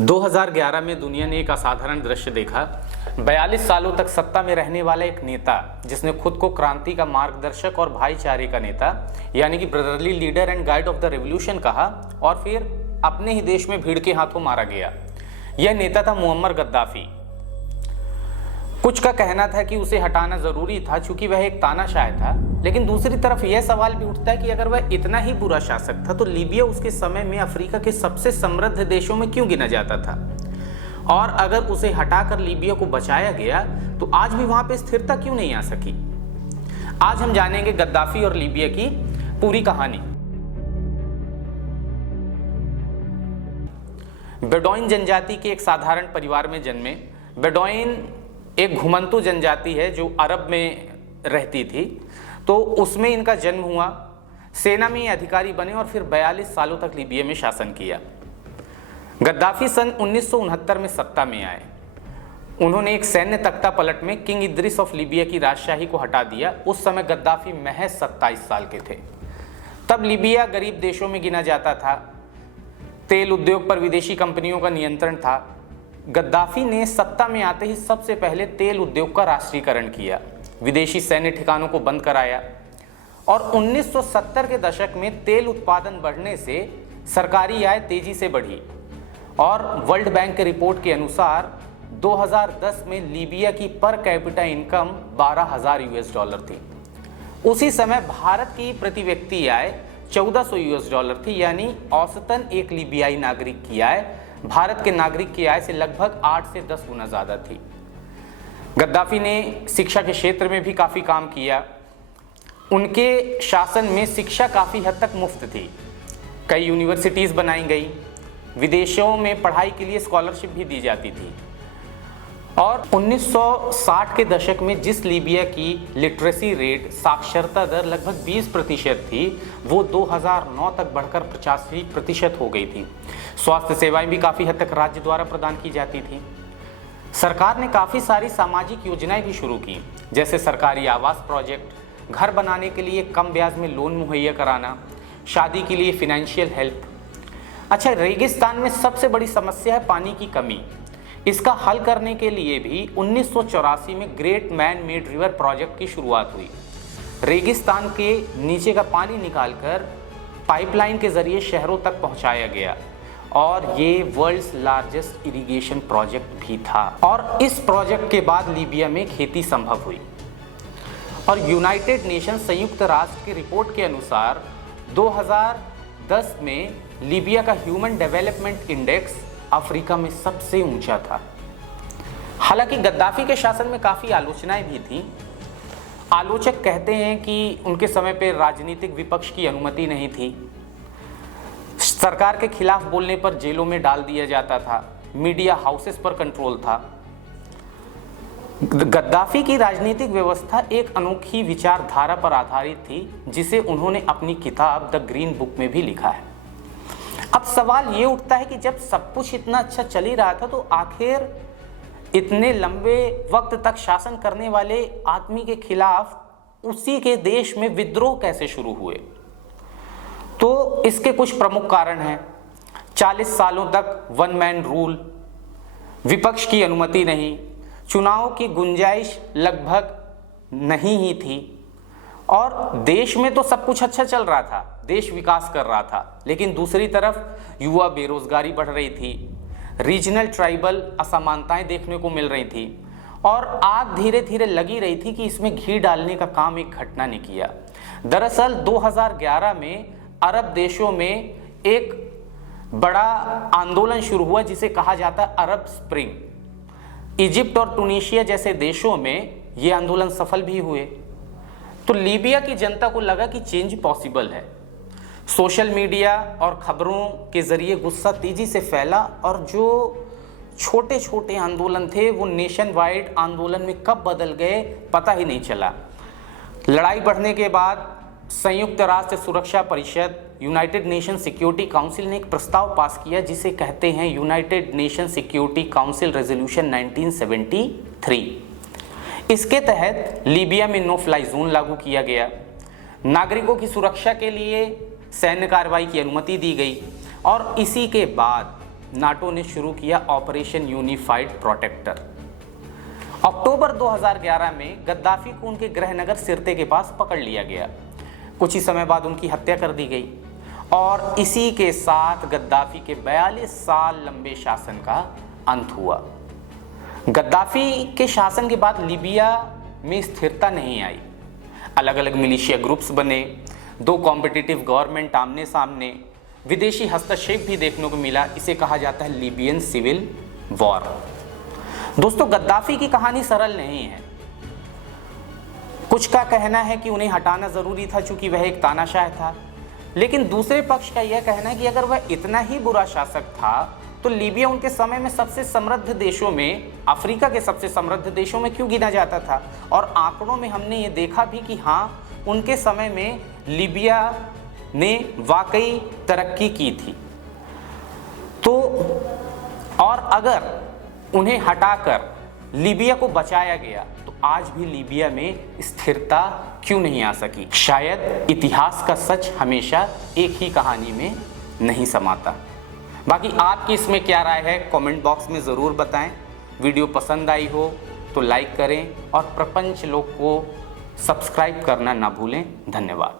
2011 में दुनिया ने एक असाधारण दृश्य देखा। 42 सालों तक सत्ता में रहने वाला एक नेता, जिसने खुद को क्रांति का मार्गदर्शक और भाईचारे का नेता यानी कि brotherly leader and guide of the revolution कहा, और फिर अपने ही देश में भीड़ के हाथों मारा गया। यह नेता था मुअम्मर गद्दाफी। कुछ का कहना था कि उसे हटाना जरूरी था क्योंकि वह एक तानाशाह था, लेकिन दूसरी तरफ यह सवाल भी उठता है कि अगर वह इतना ही बुरा शासक था तो लीबिया उसके समय में अफ्रीका के सबसे समृद्ध देशों में क्यों गिना जाता था, और अगर उसे हटाकर लीबिया को बचाया गया तो आज भी वहां पे स्थिरता क्यों नहीं आ सकी। आज हम जानेंगे गद्दाफी और लीबिया की पूरी कहानी। बेडौइन जनजाति के एक साधारण परिवार में जन्मे। बेडौइन एक घुमंतू जनजाति है जो अरब में रहती थी, तो उसमें इनका जन्म हुआ। सेना में ये अधिकारी बने और फिर 42 सालों तक लीबिया में शासन किया। गद्दाफी सन 1969 में सत्ता में आए। उन्होंने एक सैन्य तख्ता पलट में किंग इद्रिस ऑफ लीबिया की राजशाही को हटा दिया। उस समय गद्दाफी महज 27 साल के थे। तब लीबिया गरीब देशों में गिना जाता था। तेल उद्योग पर विदेशी कंपनियों का नियंत्रण था। गद्दाफी ने सत्ता में आते ही सबसे पहले तेल उद्योग का राष्ट्रीयकरण किया, विदेशी सैन्य ठिकानों को बंद कराया, और 1970 के दशक में तेल उत्पादन बढ़ने से सरकारी आय तेजी से बढ़ी। और वर्ल्ड बैंक के रिपोर्ट के अनुसार 2010 में लीबिया की per capita income 12,000 US dollar थी। उसी समय भारत की प्रति व्यक्ति आय 1400 यूएस डॉलर थी, यानी औसतन एक लीबियाई नागरिक की आय भारत के नागरिक की आय से लगभग 8 से 10 गुना ज्यादा थी। गद्दाफी ने शिक्षा के क्षेत्र में भी काफी काम किया। उनके शासन में शिक्षा काफी हद तक मुफ्त थी। कई यूनिवर्सिटीज बनाई गई, विदेशों में पढ़ाई के लिए स्कॉलरशिप भी दी जाती थी। और 1960 के दशक में जिस लीबिया की लिटरेसी रेट, साक्षरता दर लगभग 20% थी, वो 2009 तक बढ़कर 85% हो गई थी। स्वास्थ्य सेवाएं भी काफ़ी हद तक राज्य द्वारा प्रदान की जाती थी। सरकार ने काफ़ी सारी सामाजिक योजनाएं भी शुरू की, जैसे सरकारी आवास प्रोजेक्ट, घर बनाने के लिए कम ब्याज में लोन मुहैया कराना, शादी के लिए फिनेंशियल हेल्प। अच्छा, रेगिस्तान में सबसे बड़ी समस्या है पानी की कमी। इसका हल करने के लिए भी 1984 में great man made river project की शुरुआत हुई। रेगिस्तान के नीचे का पानी निकालकर पाइपलाइन के जरिए शहरों तक पहुंचाया गया, और ये वर्ल्ड्स लार्जेस्ट इरिगेशन प्रोजेक्ट भी था। और इस प्रोजेक्ट के बाद लीबिया में खेती संभव हुई। और यूनाइटेड नेशन संयुक्त राष्ट्र की रिपोर्ट के अनुसार 2010 में लीबिया का ह्यूमन डेवलपमेंट इंडेक्स अफ्रीका में सबसे ऊंचा था। हालांकि गद्दाफी के शासन में काफ़ी आलोचनाएं भी थीं। आलोचक कहते हैं कि उनके समय पर राजनीतिक विपक्ष की अनुमति नहीं थी, सरकार के खिलाफ बोलने पर जेलों में डाल दिया जाता था, मीडिया हाउसेस पर कंट्रोल था। गद्दाफी की राजनीतिक व्यवस्था एक अनोखी विचारधारा पर आधारित थी, जिसे उन्होंने अपनी किताब द ग्रीन बुक में भी लिखा है। अब सवाल ये उठता है कि जब सब कुछ इतना अच्छा चल ही रहा था तो आखिर इतने लंबे वक्त तक शासन करने वाले आदमी के खिलाफ उसी के देश में विद्रोह कैसे शुरू हुए। तो इसके कुछ प्रमुख कारण हैं। 40 सालों तक वन मैन रूल, विपक्ष की अनुमति नहीं, चुनाव की गुंजाइश लगभग नहीं ही थी, और देश में तो सब कुछ अच्छा चल रहा था, देश विकास कर रहा था, लेकिन दूसरी तरफ युवा बेरोजगारी बढ़ रही थी, रीजनल ट्राइबल असमानताएं देखने को मिल रही थी, और आग धीरे धीरे लगी रही थी कि इसमें घी डालने का काम एक घटना ने किया। दरअसल 2011 में अरब देशों में एक बड़ा आंदोलन शुरू हुआ जिसे कहा जाता है अरब स्प्रिंग। इजिप्ट और टूनिशिया जैसे देशों में ये आंदोलन सफल भी हुए। तो लीबिया की जनता को लगा कि चेंज पॉसिबल है। सोशल मीडिया और खबरों के जरिए गुस्सा तेजी से फैला, और जो छोटे छोटे आंदोलन थे वो नेशन वाइड आंदोलन में कब बदल गए पता ही नहीं चला। लड़ाई बढ़ने के बाद संयुक्त राष्ट्र सुरक्षा परिषद, यूनाइटेड नेशन सिक्योरिटी काउंसिल ने एक प्रस्ताव पास किया जिसे कहते हैं United nation security council resolution 1973। इसके तहत लीबिया में नो फ्लाई जोन लागू किया गया। नागरिकों की सुरक्षा के लिए सैन्य कार्रवाई की अनुमति दी गई, और इसी के बाद नाटो ने शुरू किया ऑपरेशन यूनिफाइड प्रोटेक्टर। अक्टूबर 2011 में गद्दाफी को उनके गृहनगर सिरते के पास पकड़ लिया गया। कुछ ही समय बाद उनकी हत्या कर दी गई और इसी के साथ गद्दाफी के 42 साल लंबे शासन का अंत हुआ। गद्दाफी के शासन के बाद लीबिया में स्थिरता नहीं आई। अलग अलग मिलिशिया ग्रुप्स बने, 2 कॉम्पिटिटिव गवर्नमेंट आमने सामने, विदेशी हस्तक्षेप भी देखने को मिला। इसे कहा जाता है लीबियन सिविल वॉर। दोस्तों, गद्दाफी की कहानी सरल नहीं है। कुछ का कहना है कि उन्हें हटाना जरूरी था चूंकि वह एक तानाशाह था, लेकिन दूसरे पक्ष का यह कहना है कि अगर वह इतना ही बुरा शासक था तो लीबिया उनके समय में सबसे समृद्ध देशों में, अफ्रीका के सबसे समृद्ध देशों में क्यों गिना जाता था। और आंकड़ों में हमने ये देखा भी कि हाँ, उनके समय में लीबिया ने वाकई तरक्की की थी। तो और अगर उन्हें हटाकर लीबिया को बचाया गया तो आज भी लीबिया में स्थिरता क्यों नहीं आ सकी। शायद इतिहास का सच हमेशा एक ही कहानी में नहीं समाता। बाकी आपकी इसमें क्या राय है, कमेंट बॉक्स में ज़रूर बताएं। वीडियो पसंद आई हो तो लाइक करें और प्रपंच लोक को सब्सक्राइब करना ना भूलें। धन्यवाद।